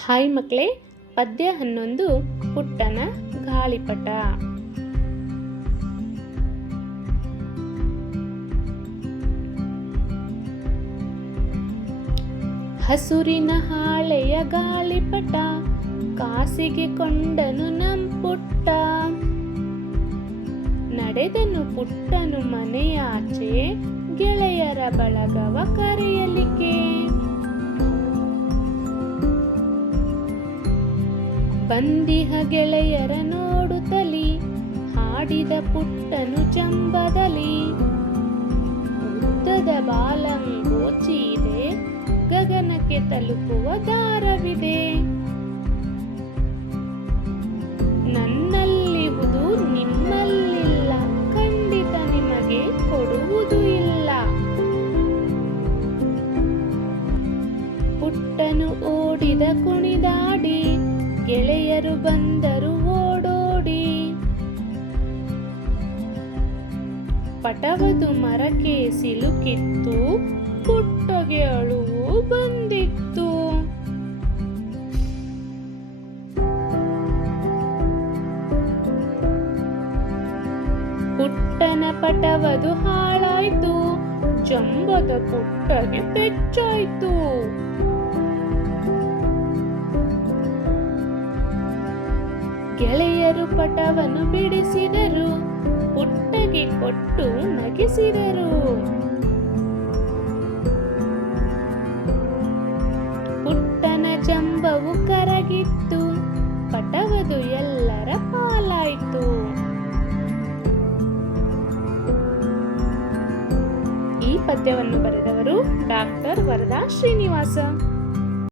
Hi ಮಕ್ಕಳೇ, ಪದ್ಯ 11 ಪುಟ್ಟನ ಗಾಳಿಪಟ. ಹಸುರಿನ ಹಾಳೆಯ ಗಾಳಿಪಟ ಕಾಸಿಗೆ ಕೊಂಡನು ಪುಟ್ಟ. ನಡೆದನು ಪುಟ್ಟನು ಮನೆಯಾಚೆ ಗೆಳೆಯರ ಬಳಗವ ಕರೆಯಲಿಕ್ಕೆ. ಬಂದಿಹ ಗೆಳೆಯರ ನೋಡುತ್ತಲಿ ಹಾಡಿದ ಪುಟ್ಟನು ಚಂಬದಲಿ. ಉದ್ದದ ಬಾಲಂಗೋಚಿ ಇದೆ, ಗಗನಕ್ಕೆ ತಲುಪುವ ದಾರವಿದೆ. ನನ್ನಲ್ಲಿಹುದು ನಿಮ್ಮಲ್ಲಿಲ್ಲ, ಖಂಡಿತ ನಿಮಗೆ ಕೊಡುವುದು ಇಲ್ಲ. ಪುಟ್ಟನು ಓಡಿದ ಕುಣಿದಾಡಿ, ಗೆಳೆಯರು ಬಂದರು ಓಡೋಡಿ. ಪಟವದು ಮರಕ್ಕೆ ಸಿಲುಕಿತ್ತು, ಪುಟ್ಟಗೆ ಅಳುವು ಬಂದಿತ್ತು. ಪುಟ್ಟನ ಪಟವದು ಹಾಳಾಯ್ತು, ಜಂಬದ ಪುಟ್ಟಗೆ ಪೆಚ್ಚಾಯ್ತು. ಗೆಳೆಯರು ಪಟವನ್ನು ಬಿಡಿಸಿದರು, ಪುಟ್ಟಗೆ ಕೊಟ್ಟು ನಗಿಸಿದರು. ಪುಟ್ಟನ ಜಂಬವು ಕರಗಿತ್ತು, ಪಟವದು ಎಲ್ಲರ ಪಾಲಾಯಿತು. ಈ ಪದ್ಯವನ್ನು ಬರೆದವರು ಡಾಕ್ಟರ್ ವರದಾ ಶ್ರೀನಿವಾಸ.